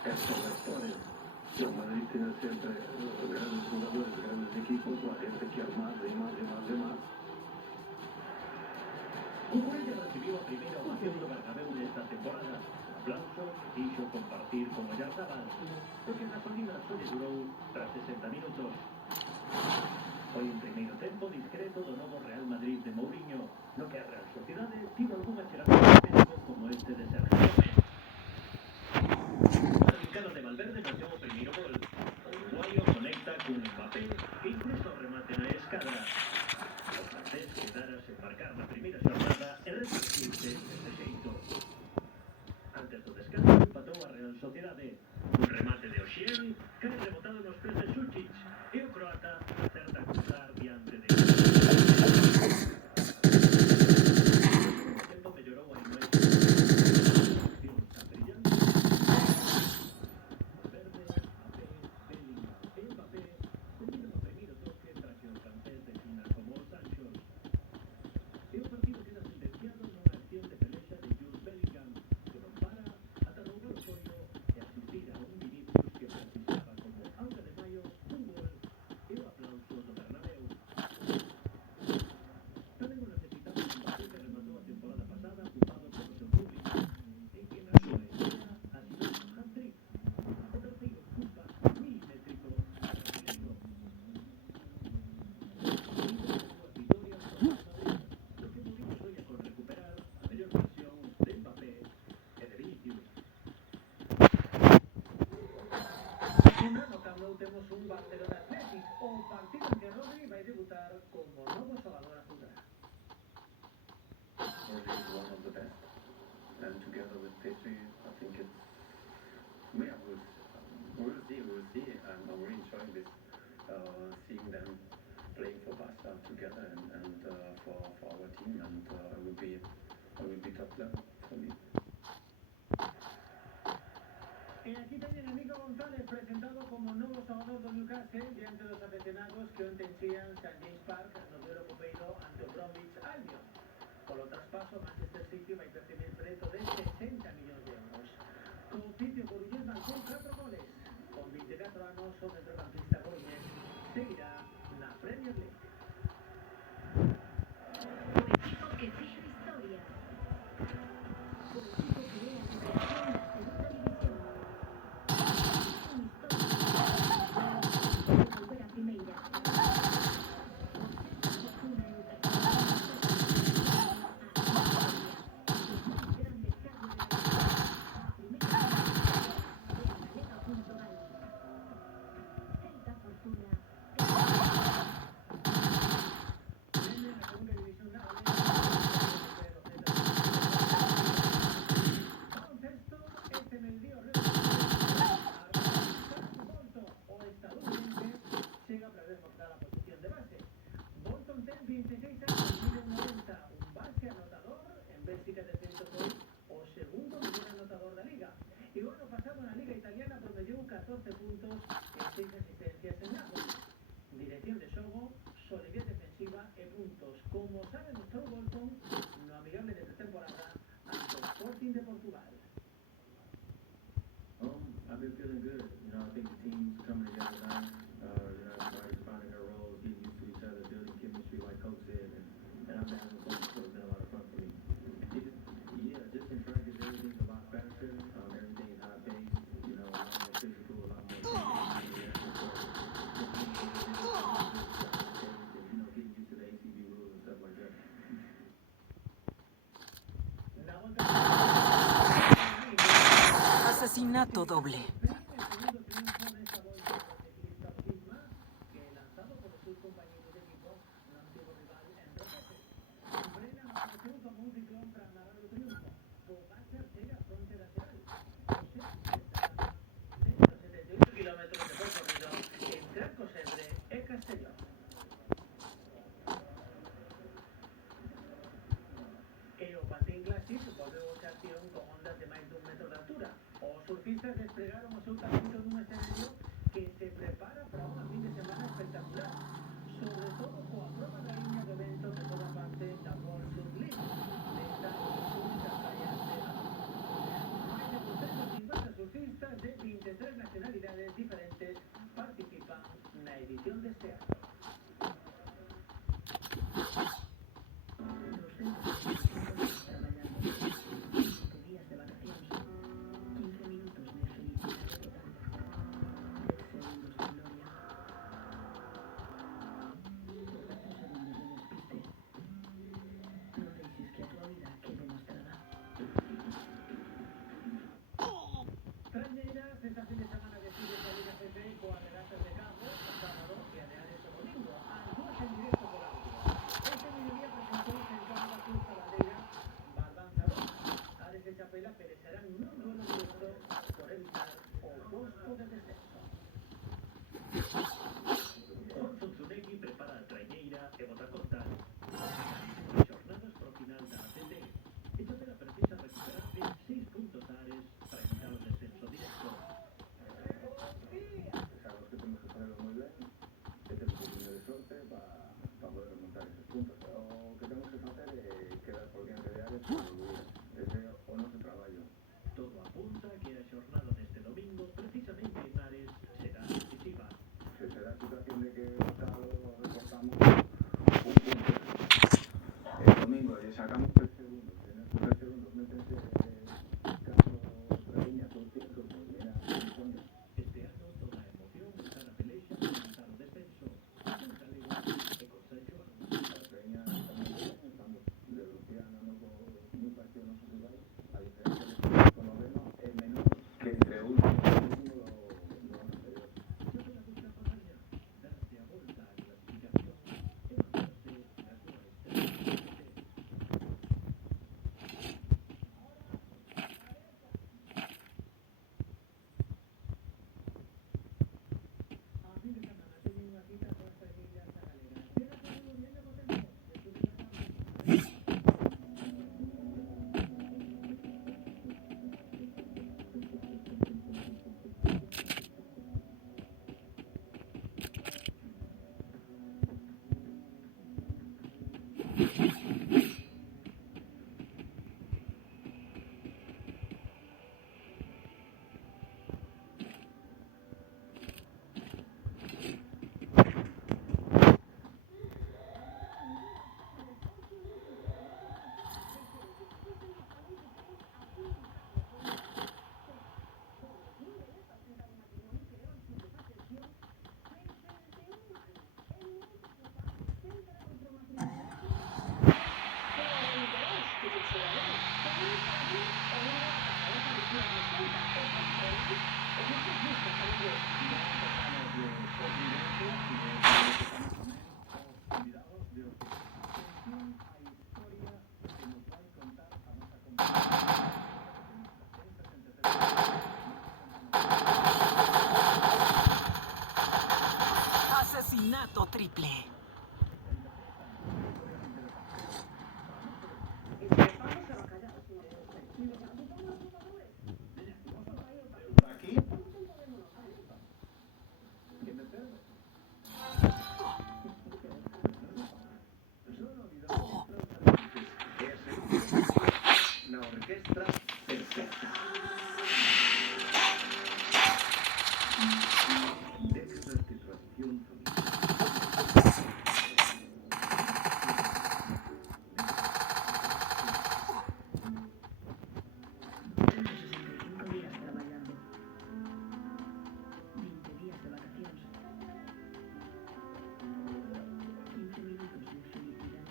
Estos sectores. El Madrid tiene siempre grandes jugadores, grandes equipos, la gente quiere más y más y más y más. Cucurella recibió a primeira ovación do Bernabéu desta temporada. Aplauso que quixo compartir con Oyarzabal, porque a gasolina só lle durou tras 60 minutos. Foi un primeiro tempo discreto do novo Real Madrid de Mourinho, no que a Real Sociedade tivo algunha chegada de perigo como este de Sergio Gómez. O Ricardo de Valverde meteu o primeiro gol. O uruguaio conecta cun Mbappé que incluso remate na escadra. O francés quedara sen marcar na primeira xornada e resurgirse deste xeito. Antes do descanso empatou a Real Sociedade. Un remate de Oxien cae rebotado nos pés de Sučić e o croata acerta a cruzar diante de o tempo mellorou a imaxe accións tan brillantes. Valverde, Mbappé, Bellingham e Mbappé combinam o primeiro toque tras que o francés defina como os anxos. E o partido queda sentenciado nunha acción de pelexa de Jude Bellingham, que non para ata roubar o pollo e asistir a un Vinicius que precisaba como auga de maio un gol e o aplauso do Bernabéu. Tamén o necesitaba un Mbappé que rematou a temporada pasada ocupado polo seu público, e que na súa historia asinou un hat-trick, o terceiro culpa milimétrico do brasileiro. Temos un Barcelona Athletic, o partido en que Rodri vai debutar como novo xogador azulgrá. Rodri is one of the best. And together with Pedri, I think it's... Yeah, we'll see. I'm really enjoying this, seeing them playing for Barca together and for our team, and it will be top level for me. E aquí teñen a Nico González presentado como novo xogador do Newcastle diante dos afeccionados que onte enchían St. James Park no duelo copeiro ante o Bromwich Albion. Polo traspaso, Manchester City vai percibir preto de 60 millóns de euros. Co oficio coruñés marcou 4 goles. Con 24 anos, o centrocampista coruñés seguirá na Premier League. O equipo que fixo historia. O equipo que é a revelación da segunda división. Un histórico de volver a primeira. Fortuna e oportunidade os máis grandes cambios de la historia. A primeira en galega.gal. Celta Fortuna. Viene a segunda división de baloncesto, este mediodía Bolton, o estadounidense, chega para reforzar a posición de base. Bolton ten 26 anos, mide 90, un base anotador. En Bélgica de centro foi o segundo mellor anotador da Liga. E o ano pasado na Liga Italiana promediou 14 puntos e 6 asistencias en Nápoles. Dirección de xogo, solidez defensiva e puntos, como xa demostrou Bolton no amigable de pretemporada ante o Sporting de Portugal. I've been feeling good. I think the team's coming together nice. Everybody's finding their roles, getting used to each other, building chemistry, like Coach said, and I've been having fun. So it's been a lot of fun for me. Just in practice, everything's a lot faster. Everything's high paced. A lot more physical, a lot more. Getting used to the ACB rules and stuff like that. Asesinato doble. Os surfistas despregaron o seu talento nun escenario que se prepara para unha fin de semana espectacular, sobre todo coa proba da liña do vento que forma parte da World Surf League, nesta única praia de Máis de 250 surfistas de 20 edición de este año. Los centros educativos traballando 20 días de vacacións, 15 minutos de felicidade total, 10 segundos de gloria, 4 segundos de despiste. Non deixes que a tua vida quede mostrada. Traiñeiras, esta fin de semana decide a Liga CC coas regatas de Cabo, o sábado e a de Ares o domingo, as dúas en directo por audio. Este mediodía presentouse en Campo da Cruz Taladeira, Barbanzador. Ares e Chapela perecerán nun duelo directo por evitar o posto de descenso. Juan Zunzunegui prepara a traiñeira e bota a contar xornadas pro final da ACB. E Chapela precisa recuperarse 6 puntos a Ares para evitar o descenso directo. Es algo que tenemos que saberlo muy bien, que tenemos un poquito de suerte para poder remontar esos puntos. Lo que tenemos que hacer es quedar por diante de Ares y ese o no se traballo. Todo apunta a que a xornada deste domingo, precisamente en Ares, será decisiva. Se será situación de que el sábado recortamos un punto el domingo y sacamos 3 segundos. En esos 3 segundos métense caso Traiñas o 5, pues mira, coño. Este ano toda a emoción está na pelexa para evitar o descenso. Con Galego e con San Xoán. La Traiña está muy bien, estamos de velocidad andando con muy parecido a nuestros rivales. A diferencia de con noveno es menor que entre último y segundo lo anterior. Chapela busca fazaña, darse a volta á clasificación e manterse na súa estrella de A fin de semana teñen unha cita coas traiñeiras da Galega. Chega todo bien de bo tempo, despois de pasar Asesinato triple. Aquí. ¿Quién me pierde? La orquesta perfecta. Décadas de tradición sonora. Días traballando, 20 días de vacacións, 15 minutos de felicidade total, 10 segundos.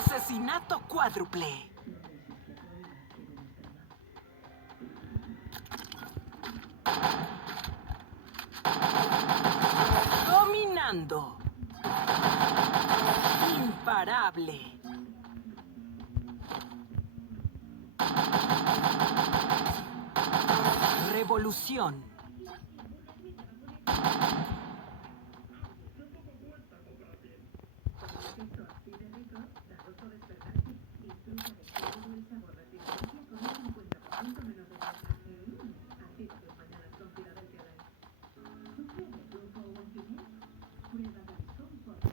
Asesinato cuádruple. Dominando. Imparable. Revolución. Efecto así de rico, da gusto despertarse. Disfruta de todo el sabor resistencia con un 50% menos de grasa. Así de tus mañanas con Philadelphia Light. ¿Sufres de flujo o enfriamiento? Prueba Gaviscon Forte.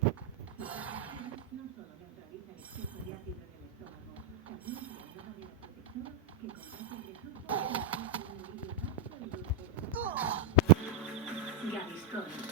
Sus acciones no solo neutralizan Son